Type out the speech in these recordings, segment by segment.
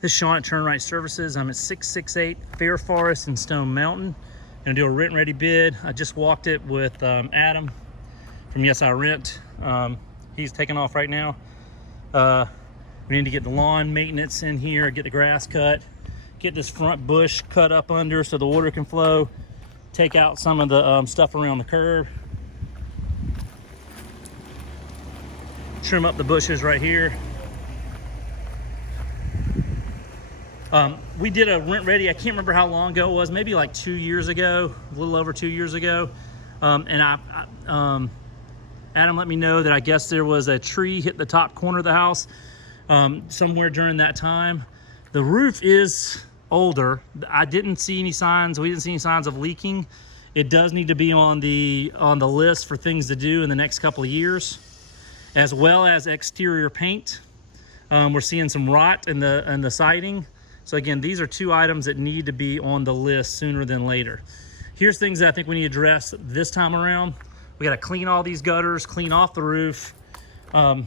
This is Sean at Turn Right Services. I'm at 668 Fairforest in Stone Mountain. Gonna do a rent ready bid. I just walked it with Adam from Yes I Rent. He's taking off right now. We need to get the lawn maintenance in here, get the grass cut, get this front bush cut up under so the water can flow, take out some of the stuff around the curb, trim up the bushes right here. We did a rent ready, I can't remember how long ago it was, maybe like 2 years ago, a little over 2 years ago. Adam let me know that I guess there was a tree hit the top corner of the house somewhere during that time. The roof is older. I didn't see any signs, we didn't see any signs of leaking. It does need to be on the list for things to do in the next couple of years, as well as exterior paint. We're seeing some rot in the siding. So again, these are two items that need to be on the list sooner than later. Here's things that I think we need to address this time around. We got to clean all these gutters, clean off the roof. I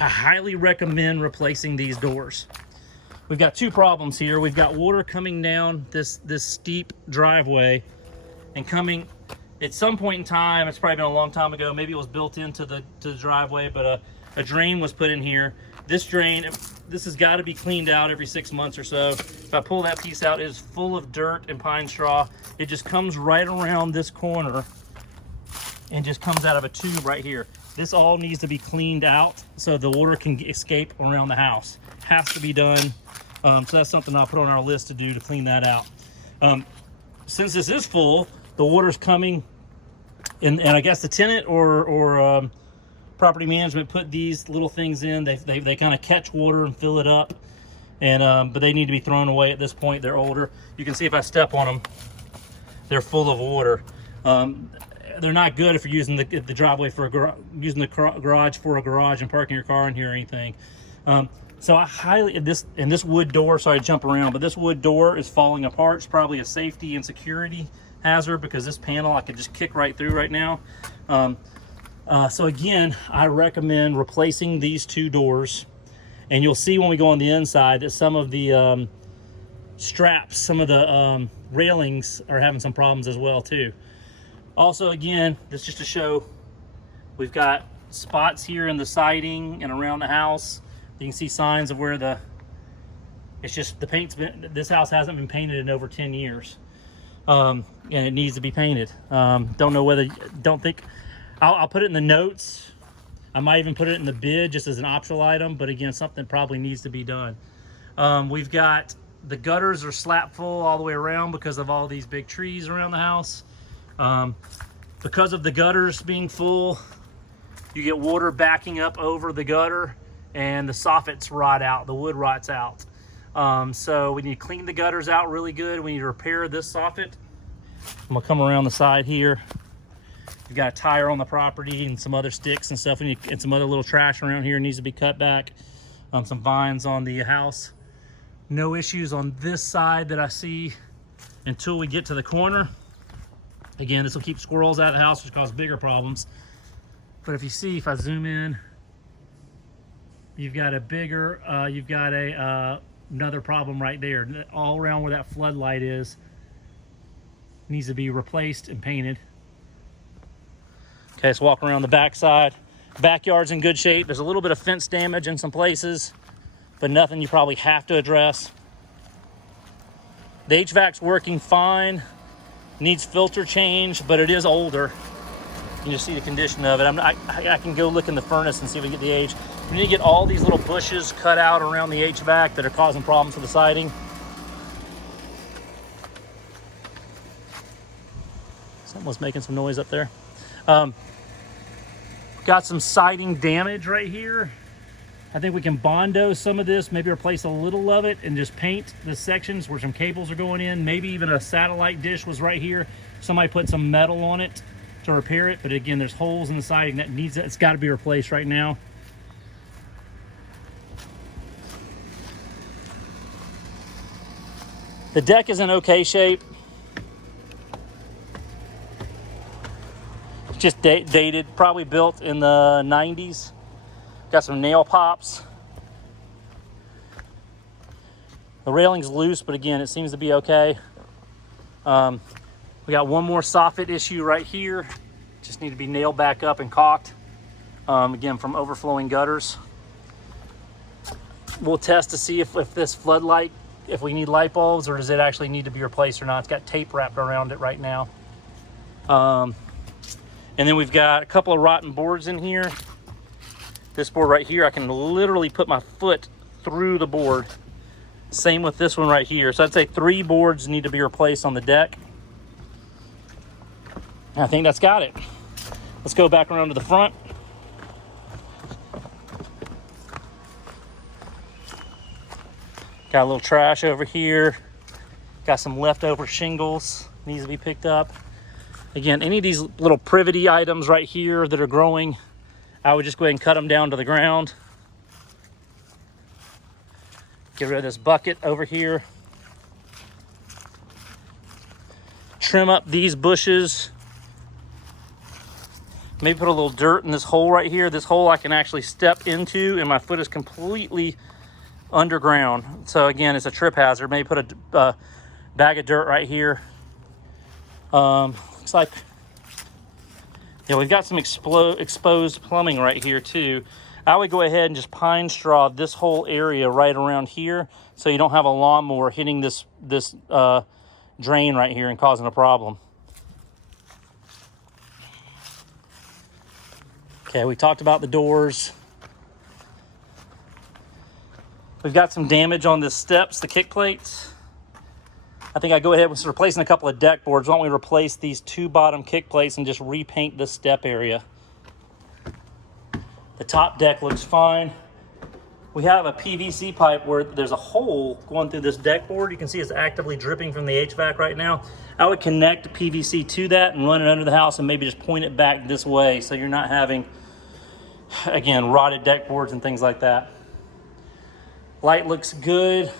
highly recommend replacing these doors. We've got two problems here. We've got water coming down this steep driveway and coming at some point in time. It's probably been a long time ago. Maybe it was built into the driveway, but a drain was put in here. This drain, this has got to be cleaned out every 6 months or so. If I pull that piece out, it is full of dirt and pine straw. It just comes right around this corner and just comes out of a tube right here. This all needs to be cleaned out so the water can escape around the house. Has to be done. So that's something I'll put on our list to do, to clean that out. Since this is full, the water's coming, and I guess the tenant or property management put these little things in. They kind of catch water and fill it up, and but they need to be thrown away at this point. They're older. You can see if I step on them, they're full of water. They're not good if you're using the driveway for using the garage for a garage and parking your car in here or anything. So I highly, this wood door, sorry to jump around, but this wood door is falling apart. It's probably a safety and security hazard because this panel I could just kick right through right now. So again, I recommend replacing these two doors, and you'll see when we go on the inside that some of the straps, some of the railings are having some problems as well too. Also, again, this just to show, we've got spots here in the siding and around the house. You can see signs of where it's just the paint's been, this house hasn't been painted in over 10 years. And it needs to be painted. Don't know whether, don't think, I'll put it in the notes. I might even put it in the bid just as an optional item, but again, something probably needs to be done. We've got, the gutters are slap full all the way around because of all these big trees around the house. Because of the gutters being full, you get water backing up over the gutter and the soffits rot out, the wood rots out. So we need to clean the gutters out really good. We need to repair this soffit. I'm gonna come around the side here. We've got a tire on the property and some other sticks and stuff, and some other little trash around here needs to be cut back. Some vines on the house. No issues on this side that I see until we get to the corner. Again, this will keep squirrels out of the house, which cause bigger problems. But if you see, if I zoom in, you've got a bigger, another problem right there. All around where that floodlight is, needs to be replaced and painted. Okay, let's walk around the back side. Backyard's in good shape. There's a little bit of fence damage in some places, but nothing you probably have to address. The HVAC's working fine. Needs filter change, but it is older. You can just see the condition of it. I can go look in the furnace and see if we can get the age. We need to get all these little bushes cut out around the HVAC that are causing problems with the siding. Something was making some noise up there. Got some siding damage right here. I think we can Bondo some of this, maybe replace a little of it and just paint the sections where some cables are going in. Maybe even a satellite dish was right here. Somebody put some metal on it to repair it, but again, there's holes in the siding that needs it. It's got to be replaced right now. The deck is in okay shape. It's just dated, probably built in the 90s. Got some nail pops. The railing's loose, but again, it seems to be okay. We got one more soffit issue right here. Just need to be nailed back up and caulked. Again, from overflowing gutters. We'll test to see if this floodlight, if we need light bulbs, or does it actually need to be replaced or not. It's got tape wrapped around it right now. And then we've got a couple of rotten boards in here. This board right here, I can literally put my foot through the board. Same with this one right here. So I'd say 3 boards need to be replaced on the deck. I think that's got it. Let's go back around to the front. Got a little trash over here. Got some leftover shingles, needs to be picked up. Again, any of these little privity items right here that are growing, I would just go ahead and cut them down to the ground. Get rid of this bucket over here. Trim up these bushes. Maybe put a little dirt in this hole right here. This hole I can actually step into and my foot is completely underground. So again, it's a trip hazard. Maybe put a bag of dirt right here. Looks like, yeah, we've got some exposed plumbing right here too. I would go ahead and just pine straw this whole area right around here so you don't have a lawnmower hitting this drain right here and causing a problem. Okay, we talked about the doors. We've got some damage on the steps, the kick plates. I think I go ahead with replacing a couple of deck boards. Why don't we replace these 2 bottom kick plates and just repaint this step area? The top deck looks fine. We have a PVC pipe where there's a hole going through this deck board. You can see it's actively dripping from the HVAC right now. I would connect PVC to that and run it under the house and maybe just point it back this way so you're not having, again, rotted deck boards and things like that. Light looks good.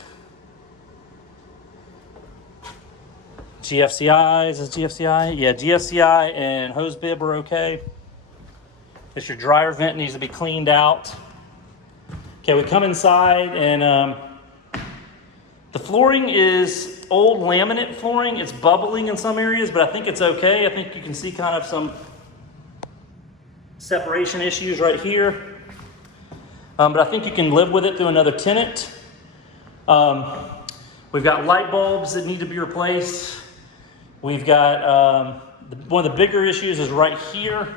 GFCI, is this GFCI? Yeah, GFCI and hose bib are okay. Just your dryer vent needs to be cleaned out. Okay, we come inside and the flooring is old laminate flooring. It's bubbling in some areas, but I think it's okay. I think you can see kind of some separation issues right here. But I think you can live with it through another tenant. We've got light bulbs that need to be replaced. We've got, one of the bigger issues is right here.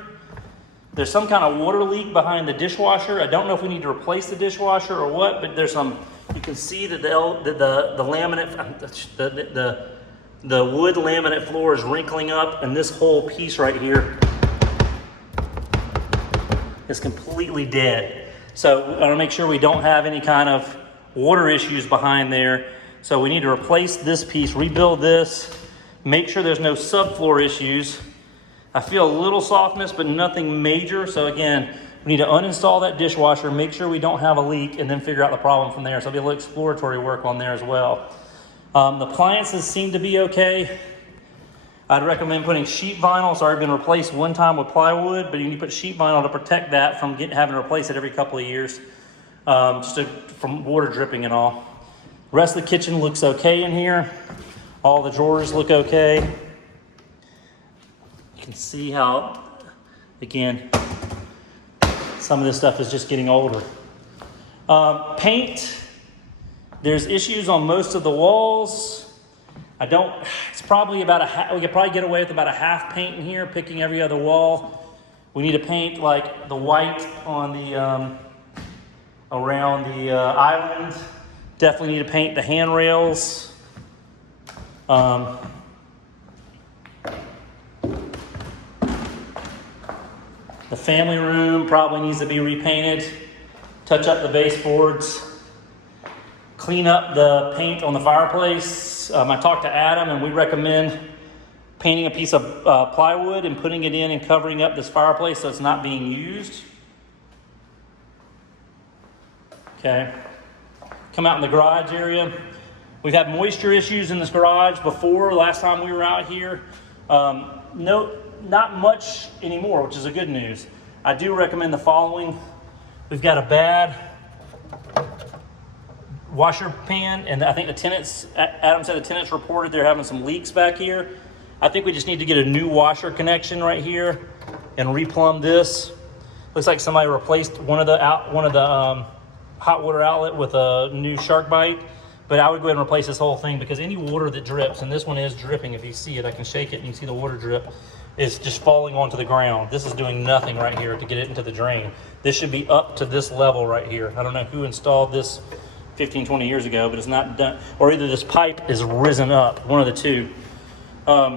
There's some kind of water leak behind the dishwasher. I don't know if we need to replace the dishwasher or what, but there's some, you can see that the laminate, the wood laminate floor is wrinkling up, and this whole piece right here is completely dead. So I want to make sure we don't have any kind of water issues behind there. So we need to replace this piece, rebuild this, make sure there's no subfloor issues. I feel a little softness, but nothing major. So again, we need to uninstall that dishwasher, make sure we don't have a leak, and then figure out the problem from there. So there'll be a little exploratory work on there as well. The appliances seem to be okay. I'd recommend putting sheet vinyl. It's already been replaced one time with plywood, but you need to put sheet vinyl to protect that from having to replace it every couple of years, from water dripping and all. The rest of the kitchen looks okay in here. All the drawers look okay. You can see how, again, some of this stuff is just getting older. Paint, there's issues on most of the walls. It's probably about we could probably get away with about a half paint in here, picking every other wall. We need to paint like the white on the, around the island. Definitely need to paint the handrails. The family room probably needs to be repainted. Touch up the baseboards. Clean up the paint on the fireplace. I talked to Adam and we recommend painting a piece of plywood and putting it in and covering up this fireplace so it's not being used. Okay. Come out in the garage area. We've had moisture issues in this garage before, last time we were out here. Not much anymore, which is a good news. I do recommend the following. We've got a bad washer pan, and I think the tenants, Adam said the tenants reported they're having some leaks back here. I think we just need to get a new washer connection right here and replumb this. Looks like somebody replaced one of the hot water outlet with a new shark bite. But I would go ahead and replace this whole thing, because any water that drips, and this one is dripping, if you see it, I can shake it and you can see the water drip, is just falling onto the ground. This is doing nothing right here to get it into the drain. This should be up to this level right here. I don't know who installed this 15, 20 years ago, but it's not done. Or either this pipe is risen up, one of the two. I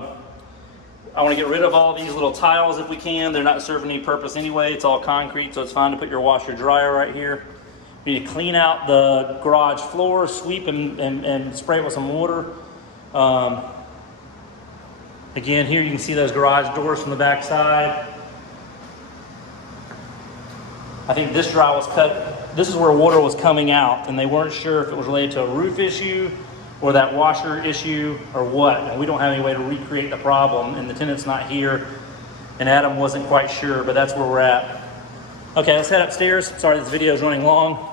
want to get rid of all these little tiles if we can. They're not serving any purpose anyway. It's all concrete, so it's fine to put your washer dryer right here. You need to clean out the garage floor, sweep and spray it with some water. Again, here you can see those garage doors from the back side. I think this dry was cut. This is where water was coming out, and they weren't sure if it was related to a roof issue or that washer issue or what. And we don't have any way to recreate the problem, and the tenant's not here, and Adam wasn't quite sure, but that's where we're at. Okay, let's head upstairs. Sorry, this video is running long.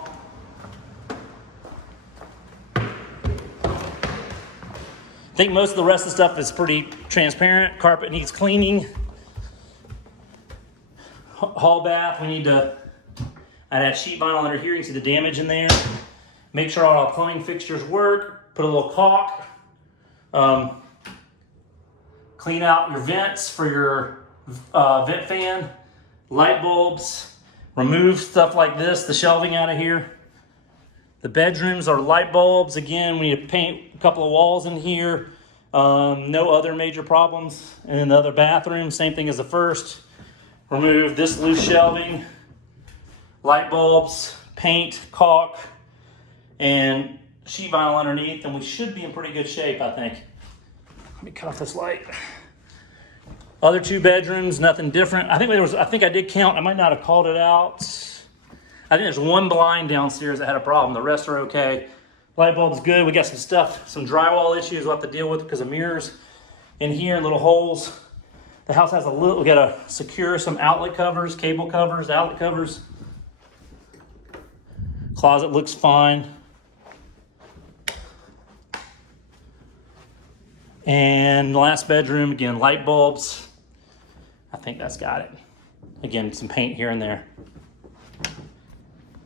I think most of the rest of the stuff is pretty transparent. Carpet needs cleaning. Hall bath, I'd add sheet vinyl under here. You can see the damage in there. Make sure all our plumbing fixtures work. Put a little caulk. Clean out your vents for your vent fan, light bulbs. Remove stuff like this, the shelving out of here. The bedrooms are light bulbs. Again, we need to paint a couple of walls in here. No other major problems. And then the other bathroom, same thing as the first. Remove this loose shelving, light bulbs, paint, caulk, and sheet vinyl underneath, and we should be in pretty good shape, I think. Let me cut off this light. Other two bedrooms, nothing different. I think I did count. I might not have called it out. I think there's one blind downstairs that had a problem. The rest are okay. Light bulb's good. We got some stuff, some drywall issues we'll have to deal with because of mirrors in here, little holes. The house has we got to secure some outlet covers, cable covers, outlet covers. Closet looks fine. And the last bedroom, again, light bulbs. I think that's got it. Again, some paint here and there.